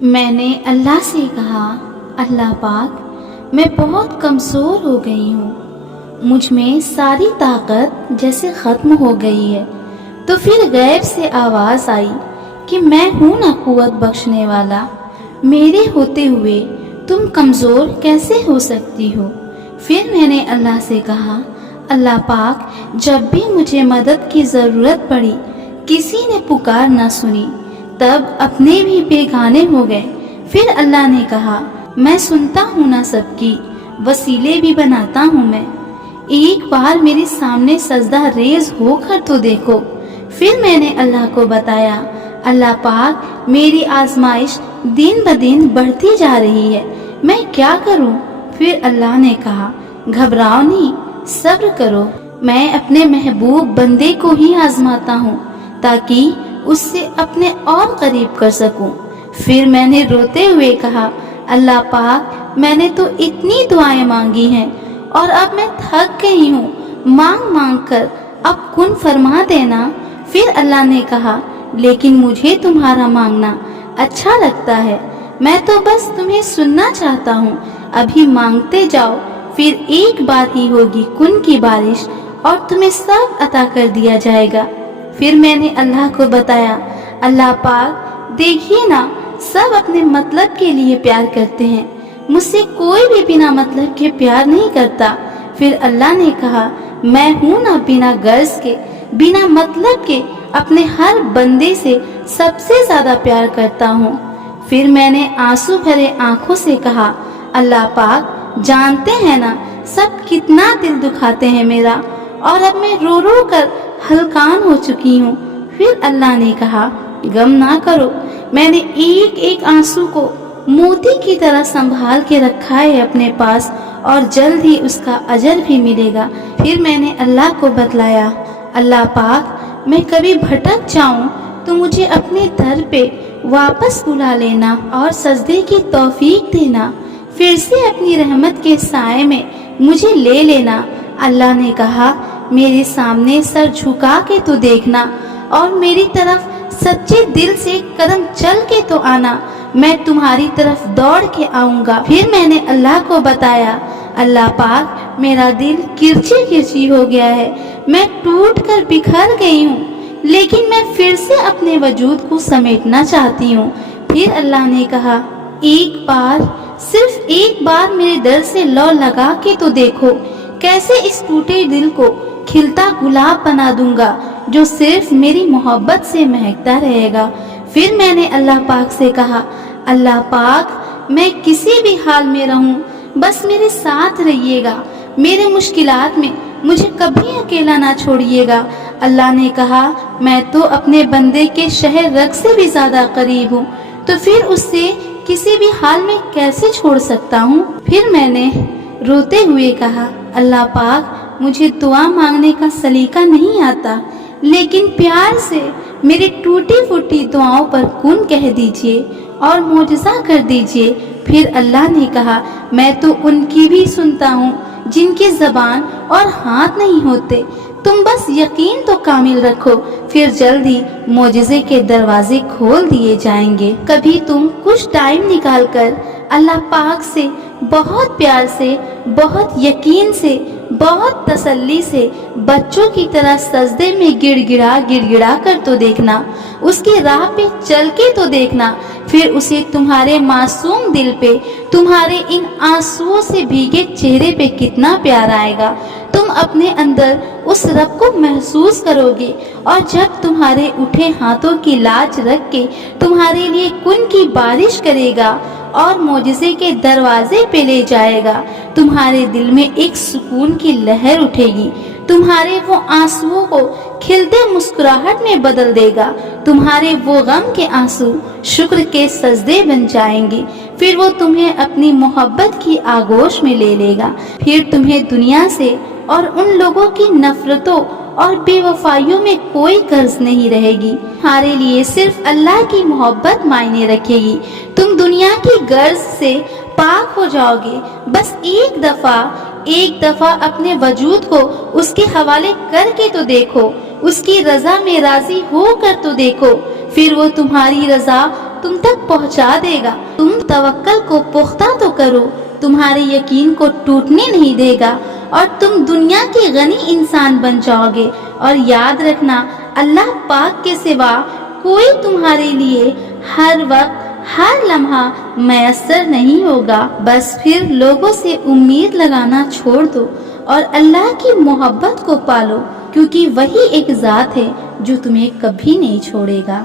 میں نے اللہ سے کہا، اللہ پاک میں بہت کمزور ہو گئی ہوں، مجھ میں ساری طاقت جیسے ختم ہو گئی ہے۔ تو پھر غیب سے آواز آئی کہ میں ہوں نا قوت بخشنے والا، میرے ہوتے ہوئے تم کمزور کیسے ہو سکتی ہو؟ پھر میں نے اللہ سے کہا، اللہ پاک جب بھی مجھے مدد کی ضرورت پڑی کسی نے پکار نہ سنی، تب اپنے بھی بیگانے ہو گئے۔ پھر اللہ نے کہا، میں سنتا ہوں نا سب کی، وسیلے بھی بناتا ہوں میں، ایک بار میرے سامنے سجدہ ریز ہو کر تو دیکھو۔ پھر میں نے اللہ کو بتایا، اللہ پاک میری آزمائش دن بدن بڑھتی جا رہی ہے، میں کیا کروں؟ پھر اللہ نے کہا، گھبراؤ نہیں، صبر کرو، میں اپنے محبوب بندے کو ہی آزماتا ہوں تاکہ اس سے اپنے اور قریب کر سکوں۔ پھر میں نے روتے ہوئے کہا، اللہ پاک میں نے تو اتنی دعائیں مانگی ہیں اور اب میں تھک گئی ہوں، مانگ مانگ کر اب کن فرما دینا۔ پھر اللہ نے کہا، لیکن مجھے تمہارا مانگنا اچھا لگتا ہے، میں تو بس تمہیں سننا چاہتا ہوں، ابھی مانگتے جاؤ، پھر ایک بار ہی ہوگی کن کی بارش اور تمہیں سب عطا کر دیا جائے گا۔ پھر میں نے اللہ کو بتایا، اللہ پاک دیکھیے نا، سب اپنے مطلب کے لیے پیار کرتے ہیں، مجھ سے کوئی بھی بنا مطلب کے پیار نہیں کرتا۔ پھر اللہ نے کہا، میں ہوں نا بنا غرض کے، بنا مطلب کے اپنے ہر بندے سے سب سے زیادہ پیار کرتا ہوں۔ پھر میں نے آنسو بھرے آنکھوں سے کہا، اللہ پاک جانتے ہیں نا سب کتنا دل دکھاتے ہیں میرا، اور اب میں رو رو کر ہلکان ہو چکی ہوں۔ پھر اللہ نے کہا، غم نہ کرو، میں نے ایک ایک آنسو کو موتی کی طرح سنبھال کے رکھا ہے اپنے پاس، اور جلد ہی اس کا اجر بھی ملے گا۔ پھر میں نے اللہ کو بتلایا، اللہ پاک میں کبھی بھٹک جاؤں تو مجھے اپنے در پہ واپس بلا لینا اور سجدے کی توفیق دینا، پھر سے اپنی رحمت کے سائے میں مجھے لے لینا۔ اللہ نے کہا، میرے سامنے سر جھکا کے تو دیکھنا اور میری طرف سچے دل سے قدم چل کے تو آنا، میں تمہاری طرف دوڑ کے آؤں گا۔ پھر میں نے اللہ کو بتایا، اللہ پاک میرا دل کرچی کرچی ہو گیا ہے، میں ٹوٹ کر بکھر گئی ہوں، لیکن میں پھر سے اپنے وجود کو سمیٹنا چاہتی ہوں۔ پھر اللہ نے کہا، ایک بار، صرف ایک بار میرے در سے لو لگا کے تو دیکھو، کیسے اس ٹوٹے دل کو کھلتا گلاب بنا دوں گا جو صرف میری محبت سے مہکتا رہے گا۔ پھر میں نے اللہ پاک سے کہا، اللہ پاک میں کسی بھی حال میں رہوں، بس میرے ساتھ رہیے گا، میرے مشکلات میں مجھے کبھی اکیلا نہ چھوڑیے گا۔ اللہ نے کہا، میں تو اپنے بندے کے شہر رگ سے بھی زیادہ قریب ہوں، تو پھر اس سے کسی بھی حال میں کیسے چھوڑ سکتا ہوں؟ پھر میں نے روتے ہوئے کہا، اللہ پاک مجھے دعا مانگنے کا سلیقہ نہیں آتا، لیکن پیار سے میری ٹوٹی پھوٹی دعاؤں پر کن کہہ دیجئے اور معجزہ کر دیجئے۔ پھر اللہ نے کہا، میں تو ان کی بھی سنتا ہوں جن کی زبان اور ہاتھ نہیں ہوتے، تم بس یقین تو کامل رکھو، پھر جلدی معجزے کے دروازے کھول دیے جائیں گے۔ کبھی تم کچھ ٹائم نکال کر اللہ پاک سے بہت پیار سے، بہت یقین سے، بہت تسلی سے بچوں کی طرح سجدے میں گڑ گڑا کر تو دیکھنا، اس کی راہ پہ چل کے تو دیکھنا، پھر اسے تمہارے معصوم دل پہ، تمہارے ان آنسوؤں سے بھیگے چہرے پہ کتنا پیار آئے گا۔ تم اپنے اندر اس رب کو محسوس کرو گے، اور جب تمہارے اٹھے ہاتھوں کی لاج رکھ کے تمہارے لیے کن کی بارش کرے گا اور معجزے کے دروازے پہ لے جائے گا، تمہارے دل میں ایک سکون کی لہر اٹھے گی، تمہارے وہ آنسوؤں کو کھلتے مسکراہٹ میں بدل دے گا، تمہارے وہ غم کے آنسو شکر کے سجدے بن جائیں گے، پھر وہ تمہیں اپنی محبت کی آغوش میں لے لے گا، پھر تمہیں دنیا سے اور ان لوگوں کی نفرتوں اور بے وفائیوں میں کوئی غرض نہیں رہے گی، تمہارے لیے صرف اللہ کی محبت معنی رکھے گی، تم دنیا کی غرض سے پاک ہو جاؤ گے، بس ایک دفعہ اپنے وجود کو اس کے حوالے کر کے تو دیکھو، اس کی رضا میں راضی ہو کر تو دیکھو، پھر وہ تمہاری رضا تم تک پہنچا دے گا۔ تم توکل کو پختہ تو کرو، تمہارے یقین کو ٹوٹنے نہیں دے گا اور تم دنیا کے غنی انسان بن جاؤ گے۔ اور یاد رکھنا، اللہ پاک کے سوا کوئی تمہارے لیے ہر وقت ہر لمحہ میسر نہیں ہوگا۔ بس پھر لوگوں سے امید لگانا چھوڑ دو اور اللہ کی محبت کو پالو، کیونکہ وہی ایک ذات ہے جو تمہیں کبھی نہیں چھوڑے گا۔